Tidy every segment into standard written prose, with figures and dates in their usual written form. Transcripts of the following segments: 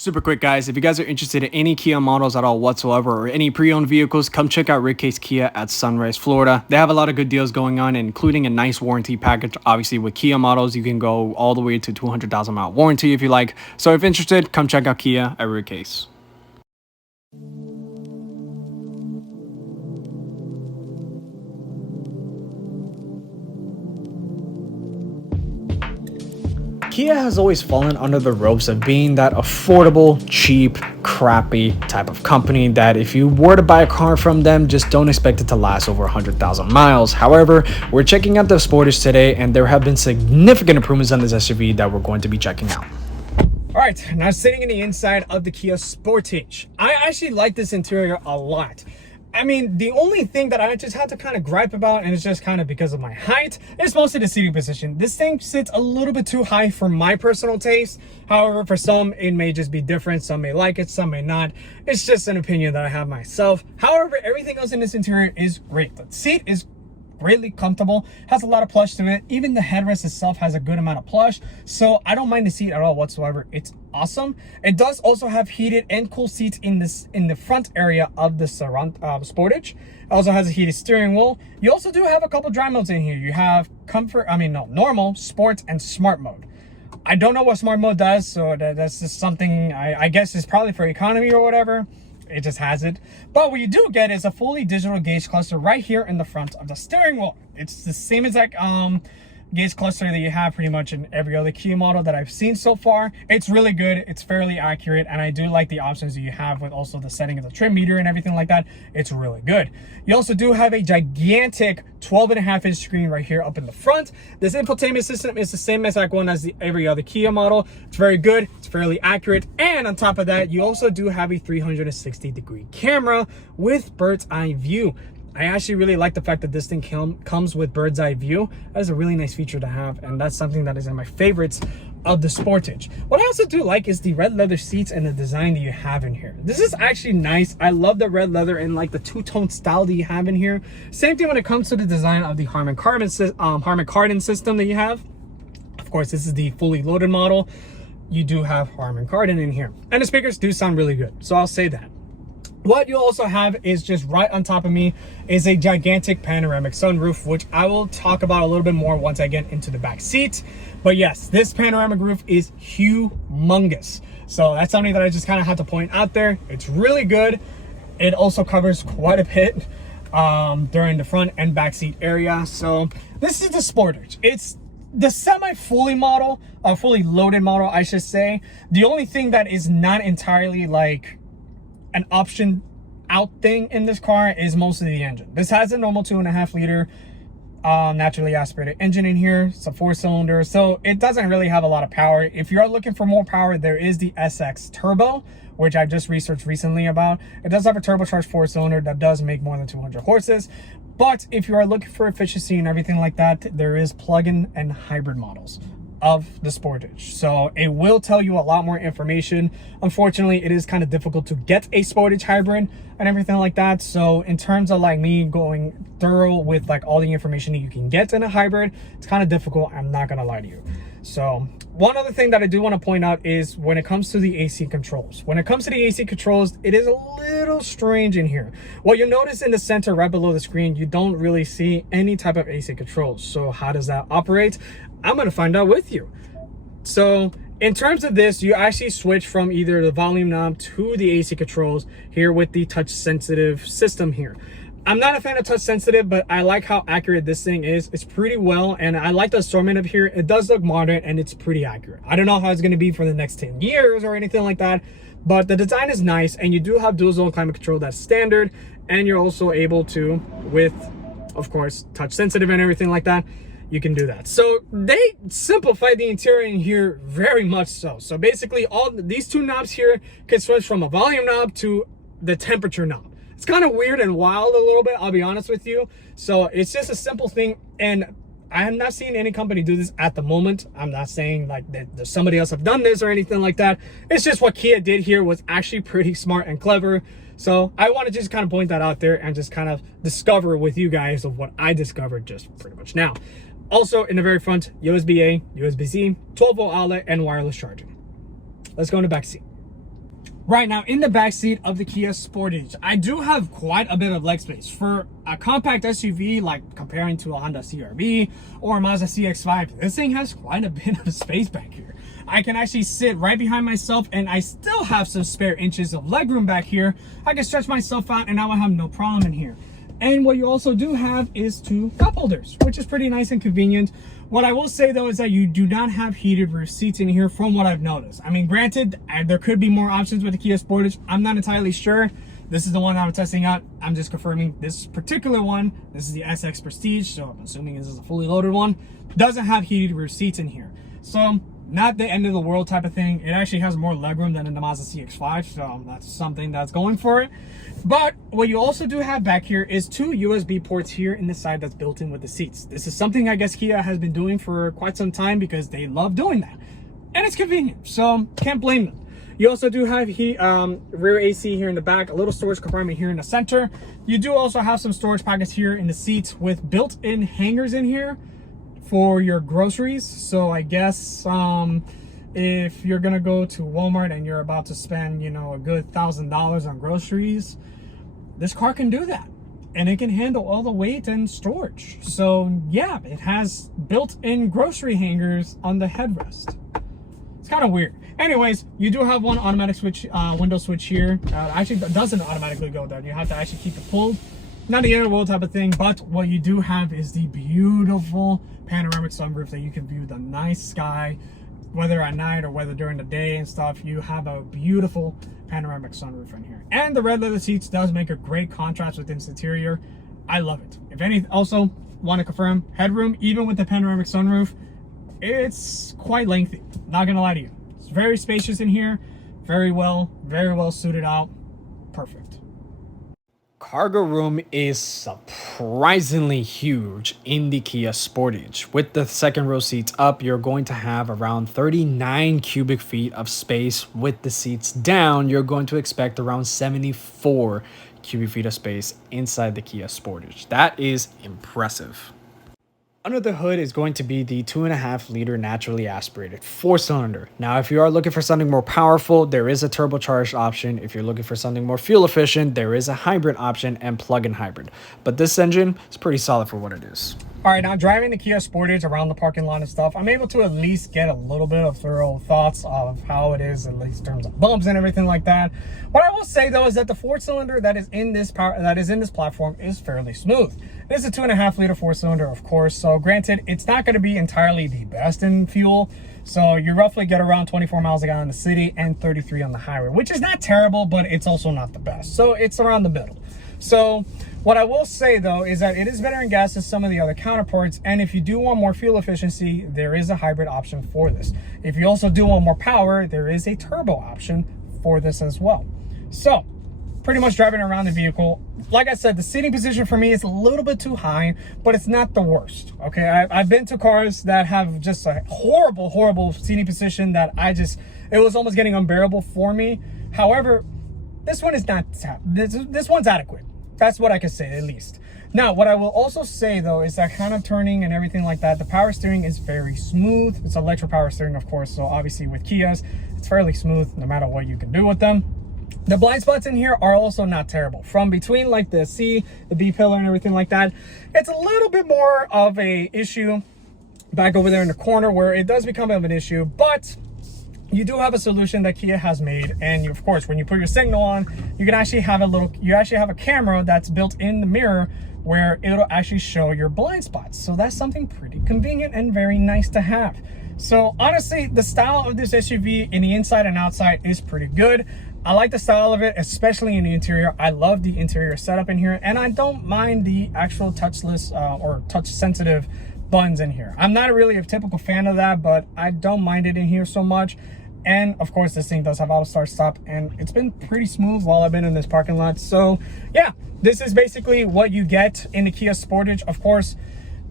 Super quick, guys. If you guys are interested in any Kia models at all whatsoever or any pre-owned vehicles, come check out Rickcase Kia at Sunrise, Florida. They have a lot of good deals going on, including a nice warranty package. Obviously, with Kia models, you can go all the way to 200,000 mile warranty if you like. So if interested, come check out Kia at Rickcase. Kia has always fallen under the ropes of being that affordable, cheap, crappy type of company that if you were to buy a car from them, just don't expect it to last over 100,000 miles. However, we're checking out the Sportage today, and there have been significant improvements on this SUV that we're going to be checking out. All right, now sitting in the inside of the Kia Sportage. I actually like this interior a lot. I mean, the only thing that I just had to kind of gripe about, and it's just kind of because of my height, is mostly the seating position. This thing sits a little bit too high for my personal taste. However, for some, it may just be different. Some may like it, some may not. It's just an opinion that I have myself. However, everything else in this interior is great. The seat is greatly comfortable, has a lot of plush to it. Even the headrest itself has a good amount of plush, so I don't mind the seat at all whatsoever. It's awesome. It does also have heated and cool seats in the front area of the Sportage. It also has a heated steering wheel. You also do have a couple drive modes in here. You have normal, sport, and smart mode. I don't know what smart mode does, so that's just something I guess is probably for economy or whatever. It just has it. But what you do get is a fully digital gauge cluster right here in the front of the steering wheel. It's the same exact gauge cluster that you have pretty much in every other Kia model that I've seen so far. It's really good. It's fairly accurate, and I do like the options that you have with also the setting of the trim meter and everything like that. It's really good. You also do have a gigantic 12.5-inch screen right here up in the front. This infotainment system is the same exact one as every other Kia model. It's very good. It's fairly accurate. And on top of that, you also do have a 360-degree camera with bird's eye view. I actually really like the fact that this thing comes with bird's eye view. That is a really nice feature to have, and that's something that is in my favorites of the Sportage. What I also do like is the red leather seats and the design that you have in here. This is actually nice. I love the red leather and like the two-tone style that you have in here. Same thing when it comes to the design of the Harman Kardon system that you have. Of course, this is the fully loaded model. You do have Harman Kardon in here, and the speakers do sound really good, so I'll say that. What you also have is just right on top of me is a gigantic panoramic sunroof, which I will talk about a little bit more once I get into the back seat. But yes, this panoramic roof is humongous. So that's something that I just kind of had to point out there. It's really good. It also covers quite a bit during the front and back seat area. So this is the Sportage. It's the fully loaded model, I should say. The only thing that is not entirely like an option out thing in this car is mostly the engine. This has a normal 2.5 liter naturally aspirated engine in here. It's a 4-cylinder, so it doesn't really have a lot of power. If you're looking for more power, there is the SX Turbo, which I just researched recently about. It does have a turbocharged 4-cylinder that does make more than 200 horses. But if you are looking for efficiency and everything like that, there is plug-in and hybrid models of the Sportage, so it will tell you a lot more information. Unfortunately, it is kind of difficult to get a Sportage hybrid and everything like that. So in terms of like me going thorough with like all the information that you can get in a hybrid, it's kind of difficult, I'm not gonna lie to you. So one other thing that I do want to point out is when it comes to the AC controls. When it comes to the AC controls, it is a little strange in here. What you'll notice in the center right below the screen, you don't really see any type of AC controls. So how does that operate? I'm going to find out with you. So in terms of this, you actually switch from either the volume knob to the AC controls here with the touch sensitive system here. I'm not a fan of touch sensitive, but I like how accurate this thing is. It's pretty well, and I like the assortment up here. It does look modern and it's pretty accurate. I don't know how it's going to be for the next 10 years or anything like that, but the design is nice, and you do have dual zone climate control that's standard, and you're also able to, with of course touch sensitive and everything like that, you can do that. So they simplified the interior in here very much so. So basically all these two knobs here can switch from a volume knob to the temperature knob. It's kind of weird and wild a little bit, I'll be honest with you. So it's just a simple thing, and I have not seen any company do this at the moment. I'm not saying like that somebody else have done this or anything like that. It's just what Kia did here was actually pretty smart and clever. So I want to just kind of point that out there and just kind of discover with you guys of what I discovered just pretty much now. Also in the very front, USB-A, USB-C, 12-volt outlet, and wireless charging. Let's go in the back seat. Right now, in the back seat of the Kia Sportage, I do have quite a bit of leg space. For a compact SUV, like comparing to a Honda CR-V or a Mazda CX-5, this thing has quite a bit of space back here. I can actually sit right behind myself, and I still have some spare inches of legroom back here. I can stretch myself out, and I will have no problem in here. And what you also do have is 2 cup holders, which is pretty nice and convenient. What I will say though is that you do not have heated rear seats in here from what I've noticed. I mean, granted, there could be more options with the Kia Sportage. I'm not entirely sure. This is the one I'm testing out. I'm just confirming this particular one. This is the SX Prestige, so I'm assuming this is a fully loaded one. Doesn't have heated rear seats in here. So not the end of the world type of thing. It actually has more legroom than in the Mazda CX-5, so that's something that's going for it. But what you also do have back here is 2 USB ports here in the side that's built in with the seats. This is something I guess Kia has been doing for quite some time because they love doing that. And it's convenient, so can't blame them. You also do have rear AC here in the back, a little storage compartment here in the center. You do also have some storage pockets here in the seats with built-in hangers in here for your groceries. So I guess if you're gonna go to Walmart and you're about to spend, you know, a good $1,000 on groceries, this car can do that, and it can handle all the weight and storage. So yeah, it has built-in grocery hangers on the headrest. It's kind of weird. Anyways, you do have one automatic switch, window switch here. Actually, it doesn't automatically go down. You have to actually keep it pulled. Not the end of the world type of thing, but what you do have is the beautiful panoramic sunroof that you can view the nice sky, whether at night or whether during the day and stuff. You have a beautiful panoramic sunroof in here. And the red leather seats does make a great contrast with this interior. I love it. If any, also want to confirm, headroom, even with the panoramic sunroof, it's quite lengthy. Not gonna lie to you. It's very spacious in here. Very well suited out. Perfect. Cargo room is surprisingly huge in the Kia Sportage. With the second row seats up, you're going to have around 39 cubic feet of space. With the seats down, you're going to expect around 74 cubic feet of space inside the Kia Sportage. That is impressive. Under the hood is going to be the 2.5 liter naturally aspirated 4-cylinder. Now, if you are looking for something more powerful, there is a turbocharged option. If you're looking for something more fuel efficient, there is a hybrid option and plug-in hybrid. But this engine is pretty solid for what it is. All right, now driving the Kia Sportage around the parking lot and stuff, I'm able to at least get a little bit of thorough thoughts of how it is, at least in terms of bumps and everything like that. What I will say though is that the 4-cylinder that is in this platform is fairly smooth. This is a 2.5 liter 4-cylinder, of course. So granted, it's not going to be entirely the best in fuel. So you roughly get around 24 miles a gallon in the city and 33 on the highway, which is not terrible, but it's also not the best. So it's around the middle. So what I will say though is that it is better in gas than some of the other counterparts, and if you do want more fuel efficiency, there is a hybrid option for this. If you also do want more power, there is a turbo option for this as well. So pretty much driving around the vehicle, like I said, the seating position for me is a little bit too high, but it's not the worst. Okay, I've been to cars that have just a horrible seating position that it was almost getting unbearable for me. However, this one is not, this one's adequate. That's what I can say, at least. Now, what I will also say though is that kind of turning and everything like that, the power steering is very smooth. It's electric power steering, of course, so obviously with Kias, it's fairly smooth no matter what you can do with them. The blind spots in here are also not terrible. From between like the C, the B pillar and everything like that, it's a little bit more of a issue back over there in the corner where it does become of an issue, but you do have a solution that Kia has made. And you, of course, when you put your signal on, you can actually have a camera that's built in the mirror where it'll actually show your blind spots. So that's something pretty convenient and very nice to have. So honestly, the style of this SUV in the inside and outside is pretty good. I like the style of it, especially in the interior. I love the interior setup in here, and I don't mind the actual touchless or touch sensitive buttons in here. I'm not really a typical fan of that, but I don't mind it in here so much. And of course, this thing does have auto start stop, and it's been pretty smooth while I've been in this parking lot. So yeah, this is basically what you get in the Kia Sportage. Of course,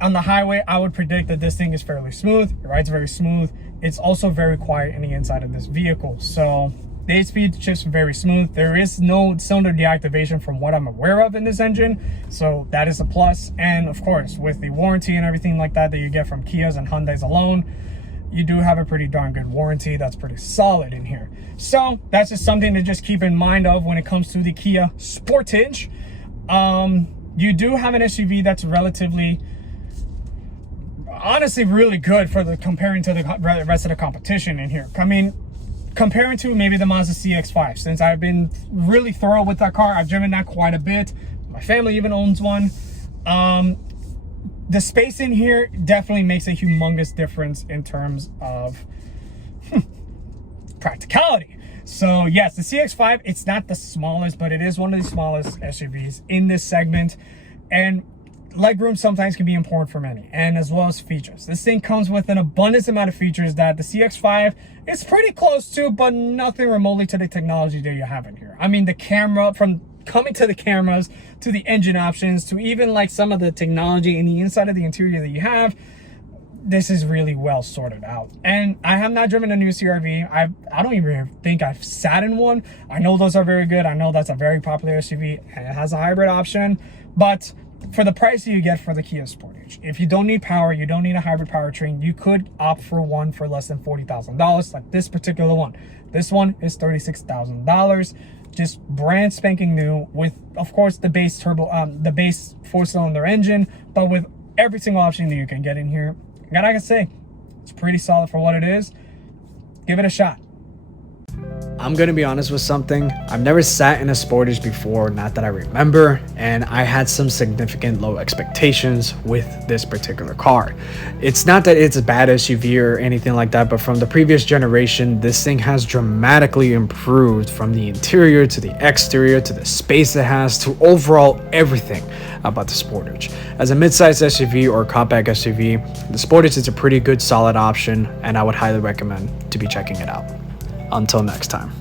on the highway, I would predict that this thing is fairly smooth. It rides very smooth. It's also very quiet in the inside of this vehicle. So the 8-speed shifts very smooth. There is no cylinder deactivation from what I'm aware of in this engine, so that is a plus. And of course, with the warranty and everything like that that you get from Kias and Hyundais alone, you do have a pretty darn good warranty that's pretty solid in here. So that's just something to just keep in mind of when it comes to the Kia Sportage. You do have an SUV that's relatively, honestly, really good for the comparing to the rest of the competition in here. I mean, comparing to maybe the Mazda CX-5, since I've been really thorough with that car. I've driven that quite a bit. My family even owns one. The space in here definitely makes a humongous difference in terms of practicality. So yes, the CX-5, it's not the smallest, but it is one of the smallest SUVs in this segment. And legroom sometimes can be important for many, and as well as features. This thing comes with an abundance amount of features that the CX-5 is pretty close to, but nothing remotely to the technology that you have in here. I mean, the camera, from coming to the cameras, to the engine options, to even like some of the technology in the inside of the interior that you have, this is really well sorted out. And I have not driven a new CR-V. I don't even think I've sat in one. I know those are very good. I know that's a very popular SUV, and it has a hybrid option. But for the price that you get for the Kia Sportage, if you don't need power, you don't need a hybrid powertrain, you could opt for one for less than $40,000, like this particular one. This one is $36,000, just brand spanking new, with, of course, the base turbo, the base 4-cylinder engine, but with every single option that you can get in here. And I can say, it's pretty solid for what it is. Give it a shot. I'm gonna be honest with something. I've never sat in a Sportage before, not that I remember, and I had some significant low expectations with this particular car. It's not that it's a bad SUV or anything like that, but from the previous generation, this thing has dramatically improved, from the interior to the exterior to the space it has to overall everything about the Sportage. As a mid-sized SUV or compact SUV, the Sportage is a pretty good solid option, and I would highly recommend to be checking it out. Until next time.